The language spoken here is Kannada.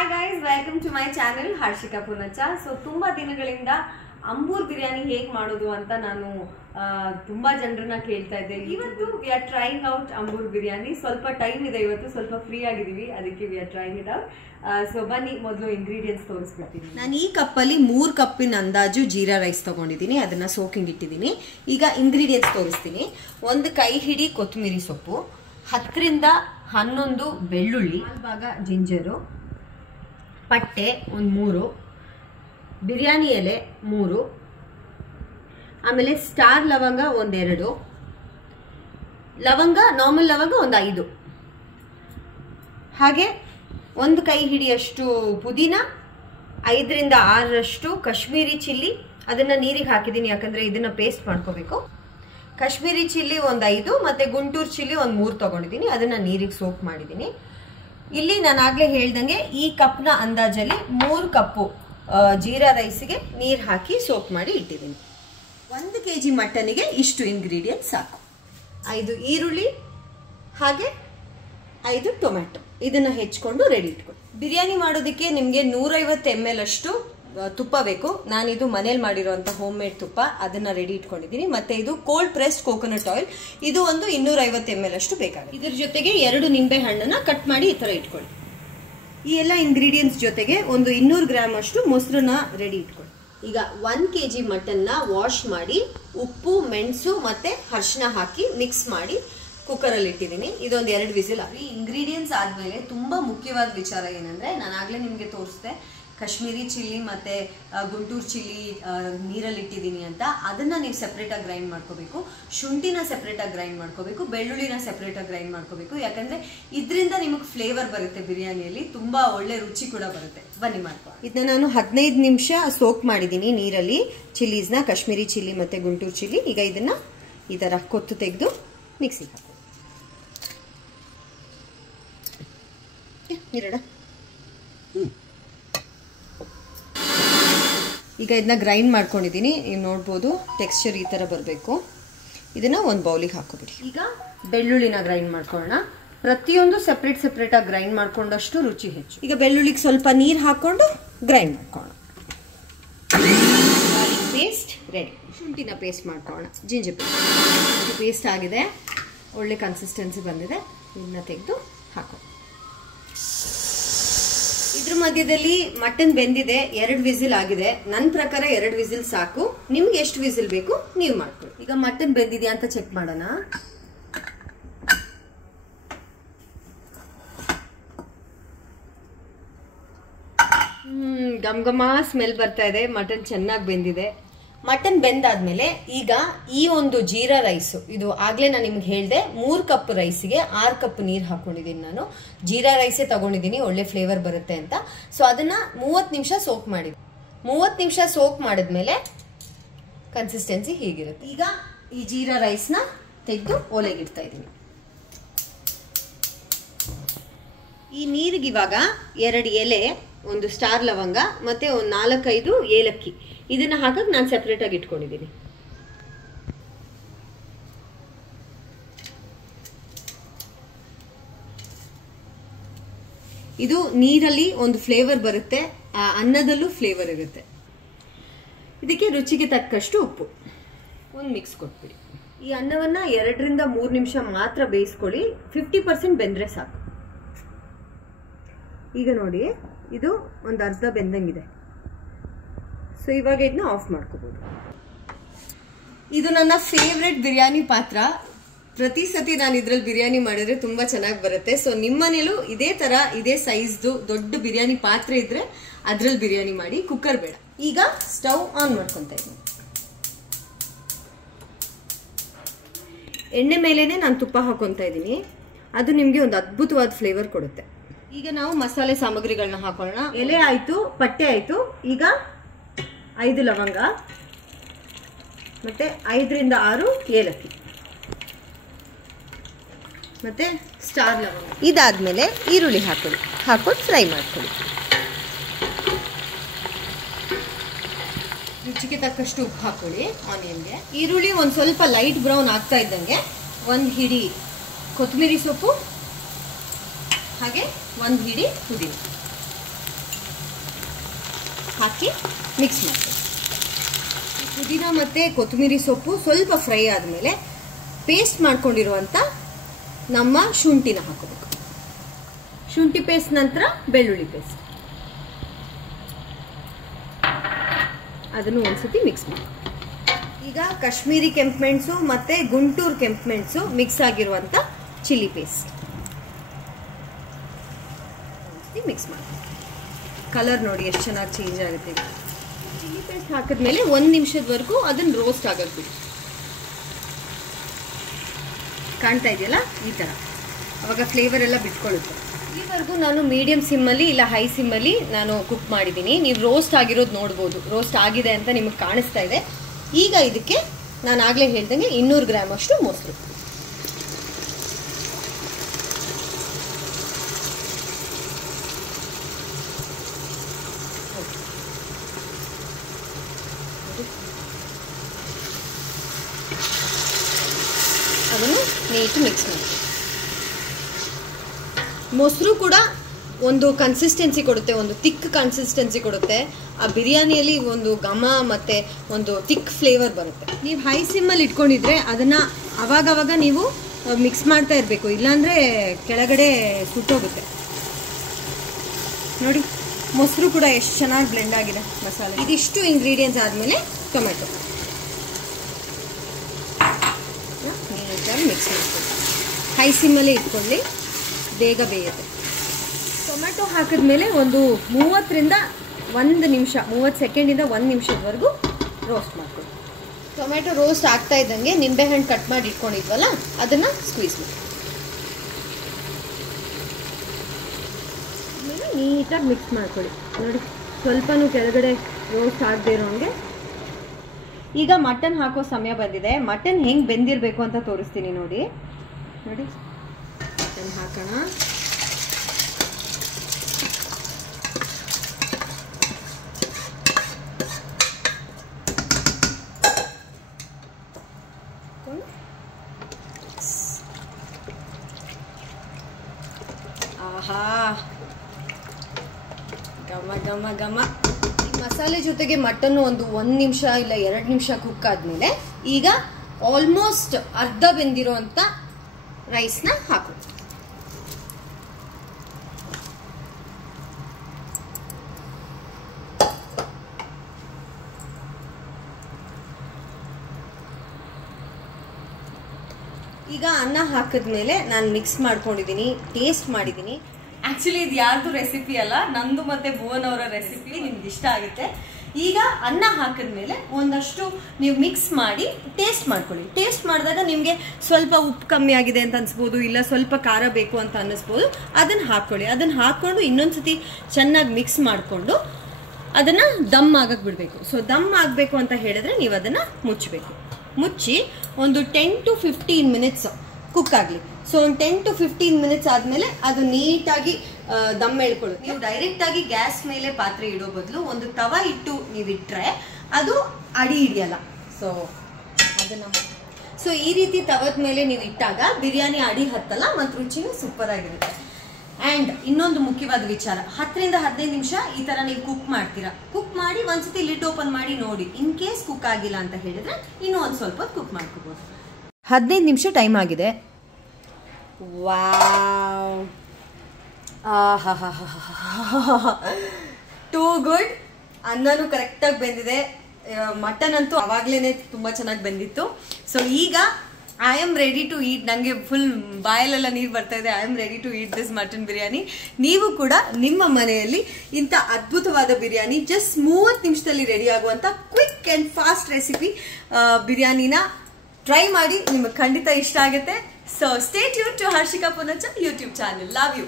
Hi guys, welcome to my channel Harshika Punacha. So ತುಂಬಾ ದಿನಗಳಿಂದ ಅಂಬೂರ್ ಬಿರಿಯಾನಿ ಹೇಗೆ ಮಾಡೋದು ಅಂತ ನಾನು ತುಂಬಾ ಜನರನ್ನ ಕೇಳ್ತಾ ಇದ್ದೆ. ಇವತ್ತು we are trying out Ambur biryani. ಸ್ವಲ್ಪ ಟೈಮ್ ಇದೆ, ಇವತ್ತು ಸ್ವಲ್ಪ ಫ್ರೀ ಆಗಿದೀವಿ, ಅದಕ್ಕೆ we are trying it out. So ಬನ್ನಿ, ಮೊದಲು ಇಂಗ್ರೀಡಿಯೆಂಟ್ಸ್ ತೋರಿಸ್ಬಿಡ್ತೀನಿ. ನಾನು ಈ ಕಪ್ಪಲ್ಲಿ 3 ಕಪ್ಪಿನ ಅಂದಾಜು ಜೀರಾ ರೈಸ್ ತಗೊಂಡಿದ್ದೀನಿ, ಅದನ್ನ ಸೋಕಿಂಗ್ ಇಟ್ಟಿದ್ದೀನಿ. ಈಗ ಇಂಗ್ರೀಡಿಯೆಂಟ್ಸ್ ತೋರಿಸ್ತೀನಿ. 1 ಕೈ ಹಿಡಿ ಕೊತ್ತಂಬರಿ ಸೊಪ್ಪು, 10 ರಿಂದ 11 ಬೆಳ್ಳುಳ್ಳಿ, 1 ಭಾಗ ಜಿಂಜರು, ಪಟ್ಟೆ 3, ಬಿರಿಯಾನಿ ಎಲೆ 3, ಆಮೇಲೆ ಸ್ಟಾರ್ ಲವಂಗ 1-2, ಲವಂಗ ನಾರ್ಮಲ್ ಲವಂಗ 5, ಹಾಗೆ 1 ಕೈ ಹಿಡಿಯಷ್ಟು ಪುದೀನ, 5 ರಿಂದ 6 ಕಾಶ್ಮೀರಿ ಚಿಲ್ಲಿ. ಅದನ್ನ ನೀರಿಗೆ ಹಾಕಿದ್ದೀನಿ, ಯಾಕಂದ್ರೆ ಇದನ್ನ ಪೇಸ್ಟ್ ಮಾಡ್ಕೋಬೇಕು. ಕಾಶ್ಮೀರಿ ಚಿಲ್ಲಿ 5 ಮತ್ತೆ ಗುಂಟೂರು ಚಿಲ್ಲಿ 3 ತಗೊಂಡಿದ್ದೀನಿ, ಅದನ್ನ ನೀರಿಗೆ ಸೋಕ್ ಮಾಡಿದ್ದೀನಿ. ಇಲ್ಲಿ ನಾನು ಆಗ್ಲೇ ಹೇಳ್ದಂಗೆ ಈ ಕಪ್ನ ಅಂದಾಜಲ್ಲಿ 3 ಕಪ್ಪು ಜೀರಾ ರೈಸ್ಗೆ ನೀರು ಹಾಕಿ ಸೋಕ್ ಮಾಡಿ ಇಟ್ಟಿದ್ದೀನಿ. 1 kg ಮಟನ್ಗೆ ಇಷ್ಟು ಇಂಗ್ರೀಡಿಯೆಂಟ್ ಸಾಕು. 5 ಈರುಳ್ಳಿ ಹಾಗೆ 5 ಟೊಮ್ಯಾಟೊ, ಇದನ್ನ ಹೆಚ್ಚಿಕೊಂಡು ರೆಡಿ ಇಟ್ಕೊಂಡು. ಬಿರಿಯಾನಿ ಮಾಡೋದಕ್ಕೆ ನಿಮಗೆ 150 ml ಅಷ್ಟು ತುಪ್ಪ ಬೇಕು. ನಾನಿದು ಮನೇಲಿ ಮಾಡಿರುವಂತ ಹೋಮ್ ಮೇಡ್ ತುಪ್ಪ, ಅದನ್ನ ರೆಡಿ ಇಟ್ಕೊಂಡಿದ್ದೀನಿ. ಮತ್ತೆ ಇದು ಕೋಲ್ಡ್ ಪ್ರೆಸ್ಡ್ ಕೋಕೋನಟ್ ಆಯಿಲ್, ಇದು ಒಂದು 250 ml ಅಷ್ಟು ಬೇಕಾಗುತ್ತೆ. ಇದ್ರ ಜೊತೆಗೆ 2 ನಿಂಬೆ ಹಣ್ಣನ್ನ ಕಟ್ ಮಾಡಿ ಈ ತರ ಇಟ್ಕೊಳ್ಳಿ. ಈ ಎಲ್ಲ ಇಂಗ್ರೀಡಿಯೆಂಟ್ಸ್ ಜೊತೆಗೆ ಒಂದು 200 ಗ್ರಾಮ್ ಅಷ್ಟು ಮೊಸರನ್ನ ರೆಡಿ ಇಟ್ಕೊಳ್ಳಿ. ಈಗ 1 kg ಮಟನ್ ನ ವಾಶ್ ಮಾಡಿ ಉಪ್ಪು, ಮೆಣಸು ಮತ್ತೆ ಅರಿಶಿನ ಹಾಕಿ ಮಿಕ್ಸ್ ಮಾಡಿ ಕುಕ್ಕರ್ ಅಲ್ಲಿ ಇಟ್ಟಿದ್ದೀನಿ. ಇದೊಂದು 2 ವಿಸಿಲ್. ಈ ಇಂಗ್ರೀಡಿಯೆಂಟ್ಸ್ ಆದ್ಮೇಲೆ ತುಂಬಾ ಮುಖ್ಯವಾದ ವಿಚಾರ ಏನಂದ್ರೆ, ನಾನು ಆಗ್ಲೇ ನಿಮ್ಗೆ ತೋರಿಸಿದೆ ಕಾಶ್ಮೀರಿ ಚಿಲ್ಲಿ ಮತ್ತೆ ಗುಂಟೂರು ಚಿಲ್ಲಿ ನೀರಲ್ಲಿ ಇಟ್ಟಿದ್ದೀನಿ ಅಂತ. ಅದನ್ನ ನೀವು ಸೆಪರೇಟ್ ಆಗಿ ಗ್ರೈಂಡ್ ಮಾಡ್ಕೋಬೇಕು. ಶುಂಠಿನ ಸೆಪರೇಟ್ ಆಗಿ ಗ್ರೈಂಡ್ ಮಾಡ್ಕೋಬೇಕು, ಬೆಳ್ಳುಳ್ಳಿನ ಸೆಪರೇಟ್ ಆಗಿ ಗ್ರೈಂಡ್ ಮಾಡ್ಕೋಬೇಕು. ಯಾಕಂದ್ರೆ ಇದರಿಂದ ನಿಮಗೆ ಫ್ಲೇವರ್ ಬರುತ್ತೆ, ಬಿರಿಯಾನಿಯಲ್ಲಿ ತುಂಬಾ ಒಳ್ಳೆ ರುಚಿ ಕೂಡ ಬರುತ್ತೆ. ಬನ್ನಿ ಮಾಡ್ಕೊ. ಇದನ್ನ ನಾನು 15 ನಿಮಿಷ ಸೋಕ್ ಮಾಡಿದ್ದೀನಿ ನೀರಲ್ಲಿ, ಚಿಲ್ಲೀಸ್ನ, ಕಾಶ್ಮೀರಿ ಚಿಲ್ಲಿ ಮತ್ತೆ ಗುಂಟೂರು ಚಿಲ್ಲಿ. ಈಗ ಇದನ್ನ ಈ ತರ ಕೊತ್ತು ತೆಗೆದು ಮಿಕ್ಸಿಗೆ ಹಾಕಿ ಈಗ ಇದನ್ನ ಗ್ರೈಂಡ್ ಮಾಡ್ಕೊಂಡಿದ್ದೀನಿ. ನೀವು ನೋಡ್ಬೋದು ಟೆಕ್ಸ್ಚರ್ ಈ ತರ ಬರಬೇಕು. ಇದನ್ನ ಒಂದು ಬೌಲಿಗೆ ಹಾಕೋಬಿಡಿ. ಈಗ ಬೆಳ್ಳುಳ್ಳಿನ ಗ್ರೈಂಡ್ ಮಾಡ್ಕೊಳ್ಳೋಣ. ಪ್ರತಿಯೊಂದು ಸೆಪರೇಟ್ ಸೆಪರೇಟ್ ಆಗಿ ಗ್ರೈಂಡ್ ಮಾಡ್ಕೊಂಡಷ್ಟು ರುಚಿ ಹೆಚ್ಚು. ಈಗ ಬೆಳ್ಳುಳ್ಳಿಗೆ ಸ್ವಲ್ಪ ನೀರು ಹಾಕೊಂಡು ಗ್ರೈಂಡ್ ಮಾಡ್ಕೊಳ್ಳೋಣ. Paste ready. ಶುಂಠಿನ ಪೇಸ್ಟ್ ಮಾಡ್ಕೊಳ್ಳೋಣ. ಜಿಂಜರ್ ಪೇಸ್ಟ್ ಆಗಿದೆ, ಒಳ್ಳೆ ಕನ್ಸಿಸ್ಟೆನ್ಸಿ ಬಂದಿದೆ. ಇದನ್ನ ತೆಗೆದು ಹಾಕೋಣ. ಇದ್ರ ಮಧ್ಯದಲ್ಲಿ ಮಟನ್ ಬೆಂದಿದೆ, 2 ವಿಸಿಲ್ ಆಗಿದೆ. ನನ್ನ ಪ್ರಕಾರ 2 ವಿಸಿಲ್ ಸಾಕು. ನಿಮ್ಗೆ ಎಷ್ಟು ವಿಸಿಲ್ ಬೇಕು ನೀವು ಮಾಡ್ಕೊಳ್ಳಿ. ಈಗ ಮಟನ್ ಬೆಂದಿದೆಯಾ ಅಂತ ಚೆಕ್ ಮಾಡೋಣ. ಗಮ್ ಘಮ ಸ್ಮೆಲ್ ಬರ್ತಾ ಇದೆ. ಮಟನ್ ಚೆನ್ನಾಗಿ ಬೆಂದಿದೆ. ಮಟನ್ ಬೆಂದಾದ್ಮೇಲೆ ಈಗ ಈ ಒಂದು ಜೀರಾ ರೈಸ್, ಇದು ಆಗ್ಲೇ ನಾನು ನಿಮ್ಗೆ ಹೇಳಿದೆ 3 ಕಪ್ ರೈಸ್ಗೆ 6 ಕಪ್ ನೀರು ಹಾಕೊಂಡಿದ್ದೀನಿ. ನಾನು ಜೀರಾ ರೈಸೇ ತಗೊಂಡಿದ್ದೀನಿ, ಒಳ್ಳೆ ಫ್ಲೇವರ್ ಬರುತ್ತೆ ಅಂತ. ಸೊ ಅದನ್ನ 30 ನಿಮಿಷ ಸೋಕ್ ಮಾಡಿ. 30 ನಿಮಿಷ ಸೋಕ್ ಮಾಡಿದ್ಮೇಲೆ ಕನ್ಸಿಸ್ಟೆನ್ಸಿ ಹೀಗಿರುತ್ತೆ. ಈಗ ಈ ಜೀರಾ ರೈಸ್ನ ತೆಗೆದು ಒಲೆಗೆ ಇಡ್ತಾ ಇದ್ದೀನಿ. ಈ ನೀರಿಗೆ ಇವಾಗ 2 ಎಲೆ, 1 ಸ್ಟಾರ್ ಲವಂಗ ಮತ್ತೆ ಒಂದು 4-5 ಏಲಕ್ಕಿ, ಇದನ್ನ ಹಾಕಕ್ ನಾನು ಸೆಪರೇಟ್ ಆಗಿ ಇಟ್ಕೊಂಡಿದ್ದೀನಿ. ಇದು ನೀರಲ್ಲಿ ಒಂದು ಫ್ಲೇವರ್ ಬರುತ್ತೆ, ಅನ್ನದಲ್ಲೂ ಫ್ಲೇವರ್ ಇರುತ್ತೆ. ಇದಕ್ಕೆ ರುಚಿಗೆ ತಕ್ಕಷ್ಟು ಉಪ್ಪು, ಒಂದು ಮಿಕ್ಸ್ ಕೊಟ್ಬಿಡಿ. ಈ ಅನ್ನವನ್ನ 2 ರಿಂದ 3 ನಿಮಿಷ ಮಾತ್ರ ಬೇಯಿಸ್ಕೊಳ್ಳಿ. 50% ಬೆಂದ್ರೆ ಸಾಕು. ಈಗ ನೋಡಿ, ಇದು ಒಂದು ಅರ್ಧ ಬೆಂದಂಗಿದೆ. ಸೊ ಇವಾಗ ಇದನ್ನ ಆಫ್ ಮಾಡ್ಕೋಬಹುದು. ಇದು ನನ್ನ ಫೇವ್ರೆಟ್ ಬಿರಿಯಾನಿ ಪಾತ್ರ. ಪ್ರತಿ ಸತಿ ನಾನು ಇದ್ರಲ್ಲಿ ಬಿರಿಯಾನಿ ಮಾಡಿದ್ರೆ ತುಂಬಾ ಚೆನ್ನಾಗಿ ಬರುತ್ತೆ. ಸೊ ನಿಮ್ಮನೇಲೂ ಇದೇ ತರ, ಇದೇ ಸೈಜ್ದು ದೊಡ್ಡ ಬಿರಿಯಾನಿ ಪಾತ್ರೆ ಇದ್ರೆ ಅದ್ರಲ್ಲಿ ಬಿರಿಯಾನಿ ಮಾಡಿ, ಕುಕ್ಕರ್ ಬೇಡ. ಈಗ ಸ್ಟವ್ ಆನ್ ಮಾಡ್ಕೊಂತ ಇದ್ದೀನಿ. ಎಣ್ಣೆ ಮೇಲೇನೆ ನಾನು ತುಪ್ಪ ಹಾಕೊಂತ ಇದ್ದೀನಿ. ಅದು ನಿಮ್ಗೆ ಒಂದು ಅದ್ಭುತವಾದ ಫ್ಲೇವರ್ ಕೊಡುತ್ತೆ. ಈಗ ನಾವು ಮಸಾಲೆ ಸಾಮಗ್ರಿಗಳನ್ನ ಹಾಕೊಳ್ಳೋಣ. ಎಲೆ ಆಯ್ತು, ಪಟ್ಟೆ ಆಯ್ತು. ಈಗ 5 ಲವಂಗ ಮತ್ತೆ 5 ರಿಂದ 6 ಏಲಕ್ಕಿ ಮತ್ತೆ ಸ್ಟಾರ್ ಲವಂಗ. ಇದಾದ್ಮೇಲೆ ಈರುಳ್ಳಿ ಹಾಕೊಂಡು ಫ್ರೈ ಮಾಡ್ಕೊಳ್ಳಿ. ರುಚಿಗೆ ತಕ್ಕಷ್ಟು ಉಪ್ಪು ಹಾಕೊಳ್ಳಿ ಆನಿಯನ್ಗೆ. ಈರುಳ್ಳಿ ಒಂದು ಸ್ವಲ್ಪ ಲೈಟ್ ಬ್ರೌನ್ ಆಗ್ತಾ ಇದ್ದಂಗೆ 1 ಹಿಡಿ ಕೊತ್ತಂಬರಿ ಸೊಪ್ಪು ಹಾಗೆ 1 ಹಿಡಿ ಪುದೀನ ಹಾಕಿ ಮಿಕ್ಸ್ ಮಾಡ್ತೀನಿ. ಪುದೀನ ಮತ್ತು ಕೊತ್ತಂಬರಿ ಸೊಪ್ಪು ಸ್ವಲ್ಪ ಫ್ರೈ ಆದಮೇಲೆ ಪೇಸ್ಟ್ ಮಾಡ್ಕೊಂಡಿರುವಂಥ ನಮ್ಮ ಶುಂಠಿನ ಹಾಕೋಬೇಕು. ಶುಂಠಿ ಪೇಸ್ಟ್ ನಂತರ ಬೆಳ್ಳುಳ್ಳಿ ಪೇಸ್ಟ್, ಅದನ್ನು ಒಂದ್ಸತಿ ಮಿಕ್ಸ್ ಮಾಡಿ. ಈಗ ಕಾಶ್ಮೀರಿ ಕೆಂಪು ಮೆಣಸು ಮತ್ತು ಗುಂಟೂರು ಕೆಂಪು ಮೆಣಸು ಮಿಕ್ಸ್ ಆಗಿರುವಂಥ ಚಿಲ್ಲಿ ಪೇಸ್ಟ್ ಮಿಕ್ಸ್ ಮಾಡಿ. ಕಲರ್ ನೋಡಿ ಎಷ್ಟು ಚೆನ್ನಾಗಿ ಚೇಂಜ್ ಆಗುತ್ತೆ. ಚಿಲ್ಲಿ ಪೇಸ್ಟ್ ಹಾಕಿದ್ಮೇಲೆ 1 ನಿಮಿಷದವರೆಗೂ ಅದನ್ನು ರೋಸ್ಟ್ ಆಗಕ್ಕೆ ಬಿಡಿ. ಕಾಣ್ತಾ ಇದೆಯಲ್ಲ ಈ ಥರ, ಅವಾಗ ಫ್ಲೇವರ್ ಎಲ್ಲ ಬಿಟ್ಕೊಳ್ಳುತ್ತೆ. ಈವರೆಗೂ ನಾನು ಮೀಡಿಯಮ್ ಸಿಮ್ಮಲ್ಲಿ ಇಲ್ಲ ಹೈ ಸಿಮ್ಮಲ್ಲಿ ನಾನು ಕುಕ್ ಮಾಡಿದ್ದೀನಿ. ನೀವು ರೋಸ್ಟ್ ಆಗಿರೋದು ನೋಡ್ಬೋದು, ರೋಸ್ಟ್ ಆಗಿದೆ ಅಂತ ನಿಮಗೆ ಕಾಣಿಸ್ತಾ ಇದೆ. ಈಗ ಇದಕ್ಕೆ ನಾನು ಆಗಲೇ ಹೇಳ್ದಂಗೆ 200 ಗ್ರಾಮ್ ಅಷ್ಟು ಮೊಸರು. ಅದನ್ನು ನೀಟಾಗಿ ಮಿಕ್ಸ್ ಮಾಡಿ. ಮೊಸರು ಕೂಡ ಒಂದು ಕನ್ಸಿಸ್ಟೆನ್ಸಿ ಕೊಡುತ್ತೆ, ಒಂದು ತಿಕ್ ಕನ್ಸಿಸ್ಟೆನ್ಸಿ ಕೊಡುತ್ತೆ. ಆ ಬಿರಿಯಾನಿಯಲ್ಲಿ ಒಂದು ಘಮ ಮತ್ತು ಒಂದು ತಿಕ್ ಫ್ಲೇವರ್ ಬರುತ್ತೆ. ನೀವು ಹೈ ಸಿಮ್ಮಲ್ಲಿ ಇಟ್ಕೊಂಡಿದ್ರೆ ಅದನ್ನು ಅವಾಗವಾಗ ನೀವು ಮಿಕ್ಸ್ ಮಾಡ್ತಾ ಇರಬೇಕು, ಇಲ್ಲಾಂದರೆ ಕೆಳಗಡೆ ಸುಟ್ಟೋಗುತ್ತೆ. ನೋಡಿ ಮೊಸರು ಕೂಡ ಎಷ್ಟು ಚೆನ್ನಾಗಿ ಬ್ಲೆಂಡ್ ಆಗಿದೆ ಮಸಾಲೆ. ಇದಿಷ್ಟು ಇಂಗ್ರೀಡಿಯೆಂಟ್ಸ್ ಆದಮೇಲೆ ಟೊಮೆಟೊ ನೀಟಾಗಿ ಮಿಕ್ಸ್ ಮಾಡ್ಕೊಳ್ಳಿ. ಹೈ ಸಿಮ್ಮಲ್ಲೇ ಇಟ್ಕೊಳ್ಳಿ, ಬೇಗ ಬೇಯುತ್ತೆ. ಟೊಮೆಟೊ ಹಾಕಿದ್ಮೇಲೆ ಒಂದು 30 ಸೆಕೆಂಡಿಂದ 1 ನಿಮಿಷದವರೆಗೂ ರೋಸ್ಟ್ ಮಾಡ್ಕೊಳ್ಳಿ. ಟೊಮೆಟೊ ರೋಸ್ಟ್ ಆಗ್ತಾ ಇದ್ದಂಗೆ ನಿಂಬೆಹಣ್ಣು ಕಟ್ ಮಾಡಿ ಇಟ್ಕೊಂಡಿದ್ವಲ್ಲ ಅದನ್ನು ಸ್ಕ್ವೀಸ್ ಮಾಡಿ. ಆಮೇಲೆ ನೀಟಾಗಿ ಮಿಕ್ಸ್ ಮಾಡ್ಕೊಳ್ಳಿ. ನೋಡಿ ಸ್ವಲ್ಪನೂ ಕೆಳಗಡೆ ರೋಸ್ಟ್ ಆಗದೆ ಇರೋಂಗೆ. ಈಗ ಮಟನ್ ಹಾಕೋ ಸಮಯ ಬಂದಿದೆ. ಮಟನ್ ಹೆಂಗೆ ಬೆಂದಿರಬೇಕು ಅಂತ ತೋರಿಸ್ತೀನಿ ನೋಡಿ. ನೋಡಿ ಮಟನ್ ಹಾಕೋಣ. ಆಹಾ ಘಮ ಘಮ ಘಮ. ಈ ಮಸಾಲೆ ಜೊತೆಗೆ ಮಟನ್ನು ಒಂದು 1 ನಿಮಿಷ ಇಲ್ಲ 2 ನಿಮಿಷ ಕುಕ್ ಆದಮೇಲೆ ಈಗ ಆಲ್ಮೋಸ್ಟ್ ಅರ್ಧ ಬೆಂದಿರೋ ಅಂತ ರೈಸ್ನ ಹಾಕು. ಈಗ ಅನ್ನ ಹಾಕಿದ್ಮೇಲೆ ನಾನು ಮಿಕ್ಸ್ ಮಾಡ್ಕೊಂಡಿದ್ದೀನಿ, ಟೇಸ್ಟ್ ಮಾಡಿದ್ದೀನಿ. ಆ್ಯಕ್ಚುಲಿ ಇದು ಯಾರ್ದು ರೆಸಿಪಿ ಅಲ್ಲ, ನಂದು ಮತ್ತು ಭುವನ್ ಅವರ ರೆಸಿಪಿ. ನಿಮ್ಗೆ ಇಷ್ಟ ಆಗುತ್ತೆ. ಈಗ ಅನ್ನ ಹಾಕಿದ್ಮೇಲೆ ಒಂದಷ್ಟು ನೀವು ಮಿಕ್ಸ್ ಮಾಡಿ ಟೇಸ್ಟ್ ಮಾಡ್ಕೊಳ್ಳಿ. ಟೇಸ್ಟ್ ಮಾಡಿದಾಗ ನಿಮಗೆ ಸ್ವಲ್ಪ ಉಪ್ಪು ಕಮ್ಮಿ ಆಗಿದೆ ಅಂತ ಅನಿಸ್ಬೋದು, ಇಲ್ಲ ಸ್ವಲ್ಪ ಖಾರ ಬೇಕು ಅಂತ ಅನ್ನಿಸ್ಬೋದು. ಅದನ್ನು ಹಾಕ್ಕೊಳ್ಳಿ. ಅದನ್ನು ಹಾಕ್ಕೊಂಡು ಇನ್ನೊಂದ್ಸತಿ ಚೆನ್ನಾಗಿ ಮಿಕ್ಸ್ ಮಾಡಿಕೊಂಡು ಅದನ್ನು ದಮ್ ಆಗಕ್ಕೆ ಬಿಡಬೇಕು. ಸೊ ದಮ್ ಆಗಬೇಕು ಅಂತ ಹೇಳಿದ್ರೆ ನೀವು ಅದನ್ನು ಮುಚ್ಚಬೇಕು. ಮುಚ್ಚಿ ಒಂದು 10 to 15 ಮಿನಿಟ್ಸ್ ಕುಕ್ ಆಗಲಿ. ಸೊ ಒಂದು 10 to 15 ಮಿನಿಟ್ಸ್ ಆದಮೇಲೆ ಅದು ನೀಟಾಗಿ ದಮ್ ಹೇಳ್ಕೊಳ್ಳುತ್ತೆ. ನೀವು ಡೈರೆಕ್ಟಾಗಿ ಗ್ಯಾಸ್ ಮೇಲೆ ಪಾತ್ರೆ ಇಡೋ ಬದಲು ಒಂದು ತವ ಇಟ್ಟು ನೀವಿಟ್ಟರೆ ಅದು ಅಡಿ ಹಿಡಿಯಲ್ಲ. ಸೊ ಈ ರೀತಿ ತವದ ಮೇಲೆ ನೀವು ಇಟ್ಟಾಗ ಬಿರಿಯಾನಿ ಅಡಿ ಹತ್ತಲ್ಲ ಮತ್ತು ರುಚಿನೂ ಸೂಪರ್ ಆಗಿರುತ್ತೆ. ಆ್ಯಂಡ್ ಇನ್ನೊಂದು ಮುಖ್ಯವಾದ ವಿಚಾರ, 10 ರಿಂದ 15 ನಿಮಿಷ ಈ ಥರ ನೀವು ಕುಕ್ ಮಾಡ್ತೀರಾ. ಕುಕ್ ಮಾಡಿ ಒಂದ್ಸತಿ ಲಿಡ್ ಓಪನ್ ಮಾಡಿ ನೋಡಿ. ಇನ್ ಕೇಸ್ ಕುಕ್ ಆಗಿಲ್ಲ ಅಂತ ಹೇಳಿದ್ರೆ ಇನ್ನೂ ಒಂದು ಸ್ವಲ್ಪ ಕುಕ್ ಮಾಡ್ಕೋಬೋದು. 15 ನಿಮಿಷ ಟೈಮ್ ಆಗಿದೆ. Wow, too good. ಅನ್ನನೂ ಕರೆಕ್ಟಾಗಿ ಬೆಂದಿದೆ. ಮಟನ್ ಅಂತೂ ಅವಾಗಲೇ ತುಂಬ ಚೆನ್ನಾಗಿ ಬೆಂದಿತ್ತು. ಸೊ ಈಗ I am ready to eat. ನನಗೆ ಫುಲ್ ಬಾಯಲ್ಲೆಲ್ಲ ನೀರು ಬರ್ತಾ ಇದೆ. I am ready to eat this mutton biryani. ನೀವು ಕೂಡ ನಿಮ್ಮ ಮನೆಯಲ್ಲಿ ಇಂಥ ಅದ್ಭುತವಾದ ಬಿರಿಯಾನಿ ಜಸ್ಟ್ 30 ನಿಮಿಷದಲ್ಲಿ ರೆಡಿ ಆಗುವಂಥ ಕ್ವಿಕ್ ಆ್ಯಂಡ್ ಫಾಸ್ಟ್ ರೆಸಿಪಿ ಬಿರಿಯಾನಿನ ಟ್ರೈ ಮಾಡಿ. ನಿಮಗೆ ಖಂಡಿತ ಇಷ್ಟ ಆಗುತ್ತೆ. So stay tune to Harshika Poonacha YouTube channel. Love you.